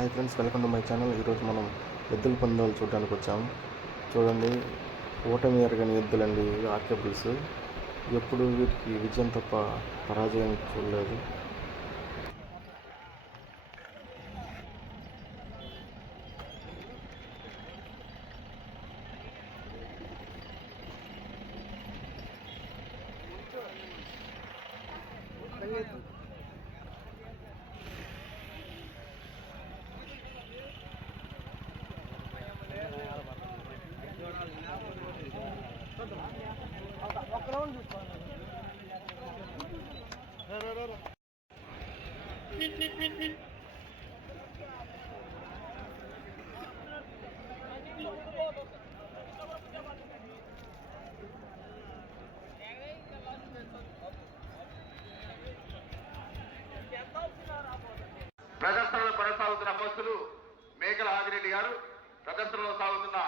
Hi friends, welcome to my channel. ఈరోజు మనం ఎద్దుల పందాలు చూడడానికి వచ్చాము. చూడండి, ఓటమి ఎరగని ఎద్దులండి ఆర్కేబుల్స్. ఎప్పుడు వీటికి విజయం తప్ప పరాజయం చూడలేదు. ప్రదర్శనలో కొనసాగుతున్న పోస్టులు మేకల ఆదిరెడ్డి గారు ప్రదర్శనలో సాగుతున్న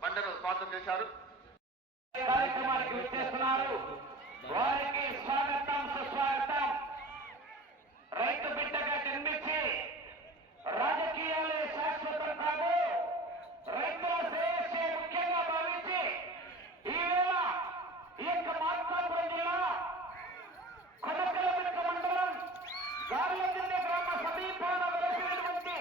బండను స్వాగతం చేశారు. కార్యక్రమానికి విచ్చేస్తున్నారు. వారికి స్వాగతం, సుస్వాగతం. రైతు బిడ్డగా జన్మించి రాజకీయాలే శాశ్వతం కాదు, రైతుల శ్రేయస్సే ముఖ్యంగా భావించి ఈవేళ ఈ యొక్క మార్కాపురం జిల్లా కొనకలమిట్ట మండలం గార్లదిన్నె గ్రామ సమీపాన వెలసినటువంటి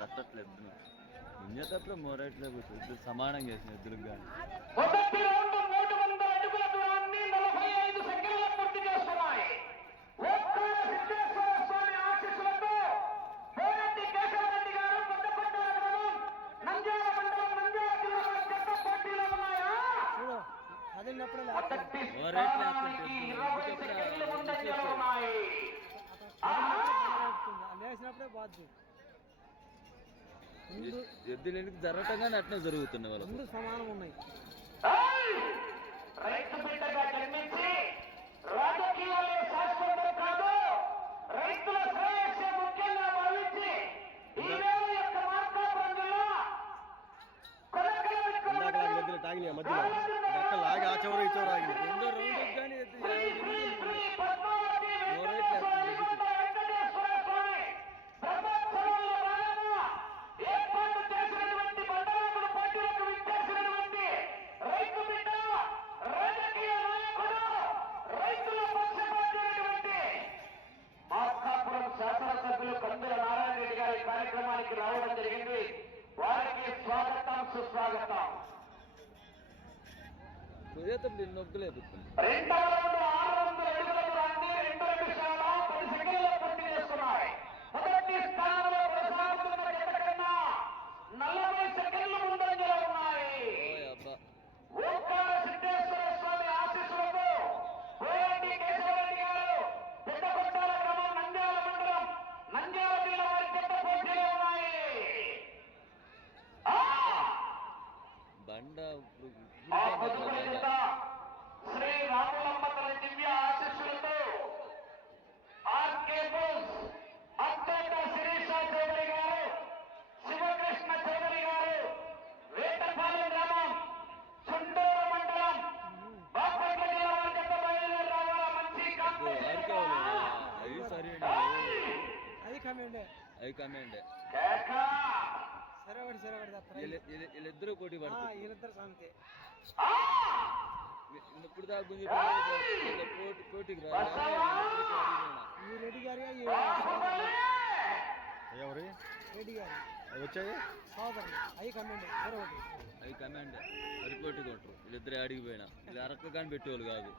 కట్టట్లేదు మోరట్లేదు సమానం చేసిన ఎద్దులకు కానీ మొదటి రౌండ్ 300 అడుగుల దూరాన్ని 45 సెకండ్ల పూర్తి చేస్తున్నాయి. ఒక్కల సిద్ధేశ్వర స్వామి ఆశీస్సులతో పోరెడ్డి కేశవరెడ్డి గారు పెద్దపట్టాల గ్రామం నంద్యాల మండలం నంద్యాల జిల్లా జత పోటీలో ఉన్నాయా? మొదటి స్థానానికి 20 సెకండ్లు ముందంజలో ఉన్నాయి. ఎద్దులు జరగటంగానే అట్నే జరుగుతున్నాయి. వాళ్ళు సమానం ఉన్నాయి. రైతు బిడ్డగా జన్మించి రాజకీయాలే శాశ్వతం కాదు, రైతుల శ్రేయస్సే ముఖ్యంగా భావించి ఈవేళ యొక్క మార్కాపురం జిల్లా ఎద్దులు తాగినాయి మధ్యలో అక్కడ లాగి ఆ చివరి ఈ చివరి ఆగినాయి. రెండో రౌండ్ కానీ శాసనసభ్యులు కందుల నారాయణ రెడ్డి గారి కార్యక్రమానికి రావడం జరిగింది. వారికి స్వాగతం, సుస్వాగతం. నొక్కులేదు. రెండవ రౌండ్ 600 అడుగుల దూరాన్ని 2 నిమిషాల 10 సెకండ్ల పూర్తి చేస్తున్నాయి. మొదటి స్థానంలో కొనసాగుతున్న జత కన్నా 40 సెకండ్లు ముందంజలో ఉన్నాయి. ఓంకార సిద్ధేశ్వర స్వామి ఆశీస్సులతో పోరెడ్డి కేశవరెడ్డి గారు పెద్దపట్టాల గ్రామం నంద్యాల మండలం నంద్యాల జిల్లా వారి జత పోటీలో ఉన్నాయి. బండ శ్రీ రాములమ్మ తల్లి దివ్య ఆశీస్సులతో ఆర్కేబుల్స్ అత్తేట శిరీష చౌదరి గారు, శివకృష్ణ చౌదరి గారు, వేటపాలెం గ్రామం చుండూరు మండలం బాపట్ల జిల్లా వారి జత బయలుదేరి రావాల. మంచి అవి సరే అది కమెండే వీళ్ళిద్దరూ పోటీ పడతారు. వీళ్ళిద్దరు సామెతే ఇప్పుడు దాకా పోటీకి రా ఈ రెడ్డి గారి ఎవరి రెడ్డి గారి వచ్చాయి సోదరు అవి కమెండే అవి కమాండ్ మరి పోటీ కొట్టరు. వీళ్ళిద్దరే అడిగిపోయినా వీళ్ళు అరక్క కానీ పెట్టేవాళ్ళు కాదు.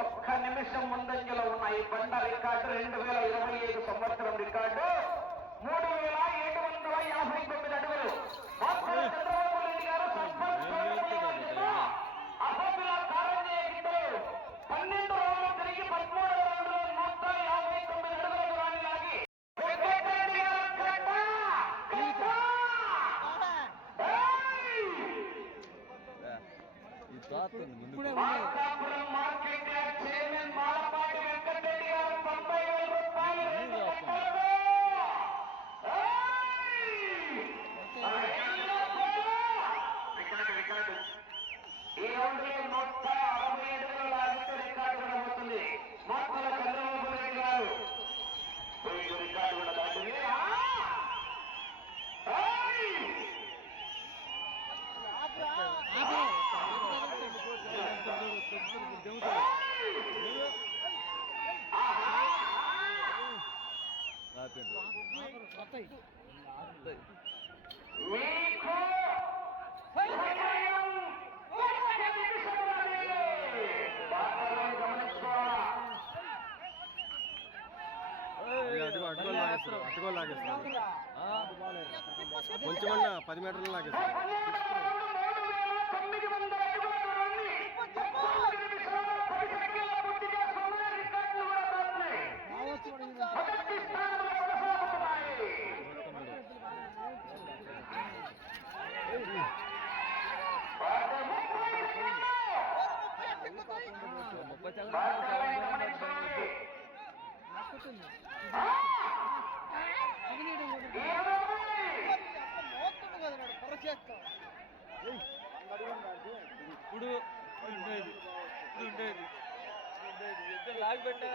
ఒక్క నిమిషం ముందంజలో ఉన్నాయి. బండ రికార్డు 2025 సంవత్సరం రికార్డు 3759 అడుగులు. చంద్రబాబు రెడ్డి గారు అసభ్యుల కారణ్య గిద్దరు 12 రౌండ్లు తిరిగి 13వ రౌండ్లో 159 అడుగుల దూరాన్ని లాగి వెంకటరెడ్డి గారు ఈ తాత మార్కెట్ చైర్మన్ మాలపాటి వెంకటరెడ్డి గారు చెప్పిండ్రు మీకు సమయం ఒక్క నిమిషమున్నది. బాగా గమనించుకోవాలా. అటుగోలు లాగేస్తారు కొంచెం 10 మీటర్లు లాగేస్తారు 3,900 అడుగుల దూరాన్ని 13 నిమిషాల 10 సెకన్ల పూర్తి చేసుకున్న రికార్డులు కూడా దాటుతున్నాయి. మొదటి స్థానంలో కొనసాగుతున్నాయి. బాగా గమనించుకోండి. ఇప్పుడు ఉండేది ఇద్దరు లాగి పెట్టా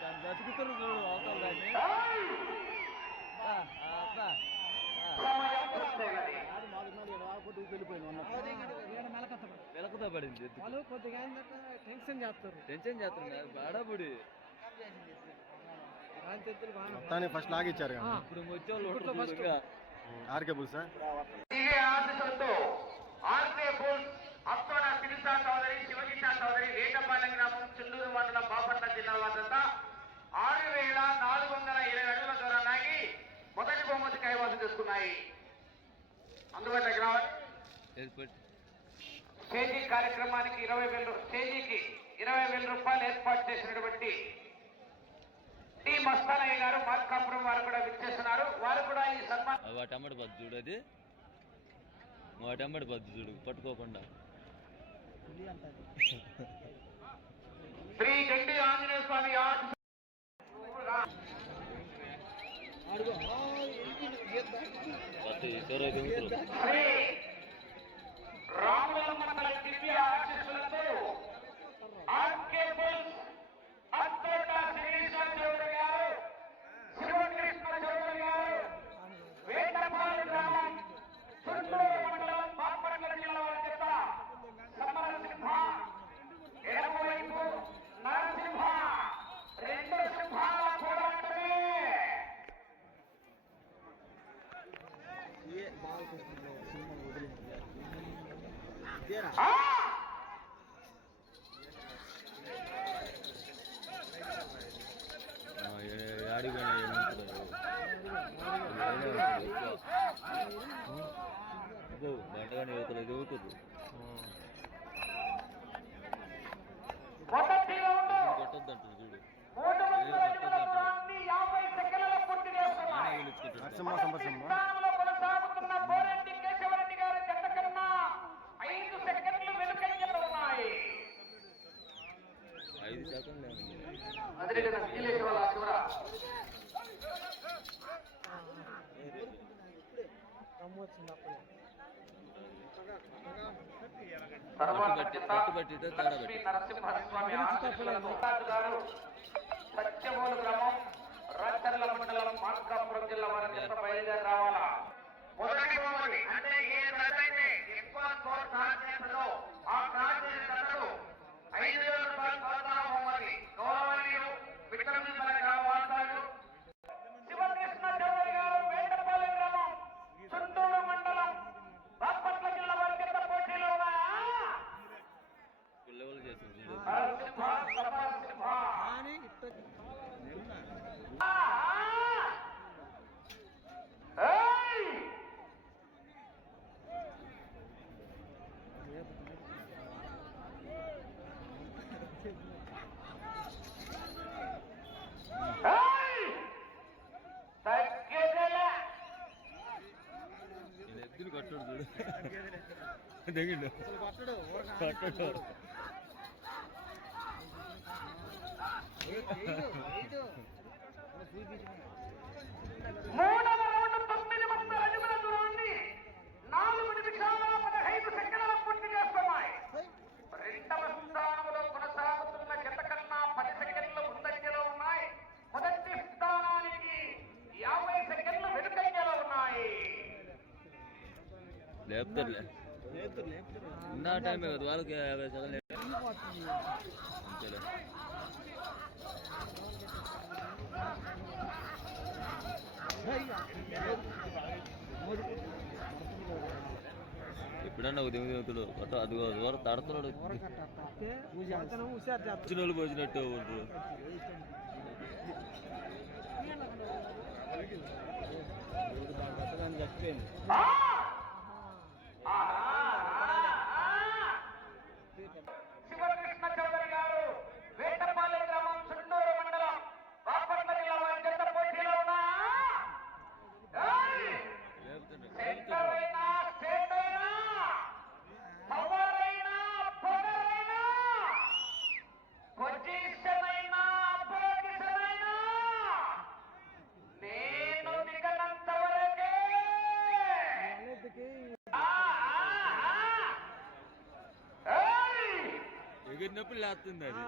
దాన్ని బతుకుతారు చూడు అవసరం దాన్ని వెలకతో పడింది టెన్షన్ చేస్తారు బాడబుడి మొత్తాన్ని ఫస్ట్ లాగిచ్చారు కదా ఇప్పుడు వచ్చేవాళ్ళు ఆర్కే బుల్ సార్ ఇదే ఆశతో ఆర్కే బుల్ అత్తోడ సిరిసా చౌదరి శివకృష్ణ చౌదరి వేటపాలెం గ్రామం చుండూరు మండలం బాపట్ల జిల్లా వద్ద 6,420 అడుగుల దూరం నాగి మొదటి బహుమతి కైవసం చేసుకున్నాయి. అందువల్ల స్టేజీ కార్యక్రమానికి 20,000 రూపాయలు ఏర్పాటు చేసినటువంటి టి మస్తానయ్య గారు మార్కాపురం వారు కూడా విచ్చేస్తున్నారు. వారు కూడా ఈ సన్మానం వాటమ్మడి పద్దు చూడు అది వాటమ్మడి పద్దు చూడు పట్టుకోకుండా శ్రీ గండి ఆంజనేయ స్వామి శ్రీ రాములమ్మల దివ్య ఆశీస్సులతో ఆర్కే బుల్స్ అత్తోట శిరీష చౌదరి గారు శివకృష్ణ చౌదరి గారు వేటపాలెం గ్రామం చుండూరు మండలం బాపట్ల జిల్లా వారి చేత సమరసింహ ఎడమవైపు నరసింహ 2 సింహాల పోరాటమే. బండగానే యువతలు ఎదుగుతుంది మొదటి రౌండ్ కొట్టద్దంటారు చూడు 300 అడుగుల దూరాన్ని 50 సెకన్లలో పూర్తి చేస్తున్నాయి. నరసింహ సంబరసింహ స్థానంలో కొనసాగుతున్న బోరెడ్డి కేశవరెడ్డి గారి జత కన్నా 5 సెకన్లు వెనుకంజలో ఉన్నాయి. 5 సెకండ్లు అదే కదా విజిలేసి వాళ్ళ చివర లక్ష్మీ నరసింహస్వామి ఆశీస్సులతో గారు సత్యమూల గ్రామం రాచర్ల మండలం మార్కాపురం జిల్లా వారి చేత బయలుదేరి రావాలా. మొదటి బహుమతి అంటే ఏ రథైతే ఎక్కువ స్కోర్ సాధించదో ఆ సాధించదు 5,000 రూపాయలు ప్రోత్సాహ బహుమతి. గౌరవనీయులు విటమిన్ వాసాలు శివకృష్ణ చౌదరి గారు వేటపాలెం గ్రామం చుండూరు మండలం బాపట్ల జిల్లా వారి చేత పోటీలో ఉన్నాయా. లెవెల్ చేస్తుంది నరసింహ సమరసింహ ఎద్దులు కట్టడు చూడు తెగిండు కట్టడు మూడవ రౌండ్ 900 అడుగుల దూరాన్ని 4 నిమిషాల 15 సెకన్ల పూర్తి చేస్తున్నాయి. రెండవ స్థానంలో కొనసాగుతున్న జత కన్నా 10 సెకన్లు ముందంజలో ఉన్నాయి. మొదటి స్థానానికి 50 సెకన్లు వెనుకంజలో ఉన్నాయి. లేపుతారులే నా టైమే కదా వాళ్ళకి 50 సెకండ్లు అంతేలే. ఎప్పుడన్నా ఒక దిగుతుడు కొత్త అదిగో దూరం తడుతున్నాడు వచ్చిన వాళ్ళు పోసినట్టు ఉంటారు. శివకృష్ణ చౌదరి గారు వేటపాలెం గ్రామం చుండూరు మండలం బాపట్ల జిల్లా వారి జత పోటీలో ఉన్నా సెంటర్ అయినా స్టేట్ అయినా పవర్ అయినా పొగరైనా పొజిషన్ అయినా పొజిషన్ అయినా నేను దిగనంత వరకే ఎగిరినప్పుడు లేస్తుంది అది.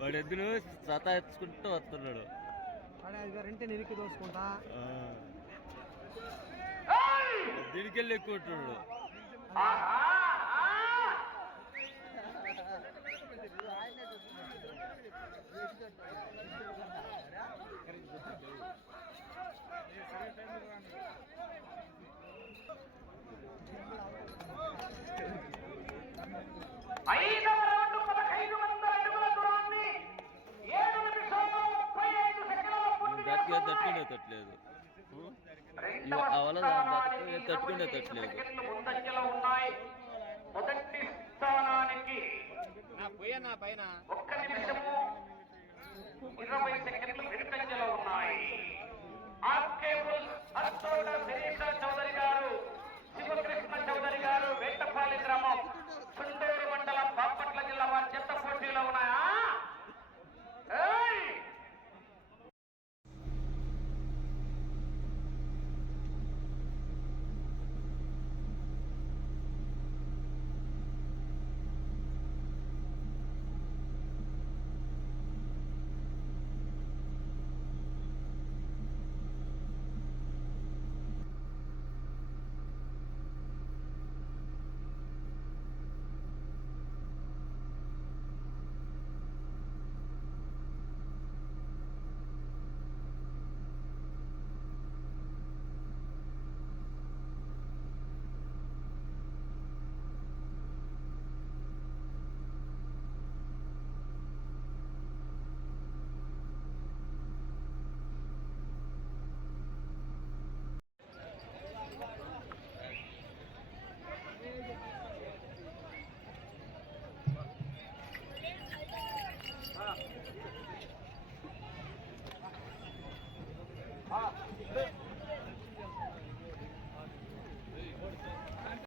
వాడు ఎద్దును సతా ఎత్తుకుంటూ వస్తున్నాడు. రెంటే నిరికి దోసుకుంటా దీనికి వెళ్ళి ఎక్కువ ఉంటున్నాడు. ఐదవ రౌండ్ 1500 అడుగుల దూరాన్ని 7 నిమిషాల 35 సెకన్ల పూర్తి తట్టుకునే తట్టలేదు. తట్టుకునే తట్టలేదు. ముందంజలో ఉన్నాయి. మొదటి స్థానానికి 1 నిమిషము 20 సెకండ్లు వెనుకంజలో ఉన్నాయి. ఆర్కేబుల్ అత్తోడ శిరీష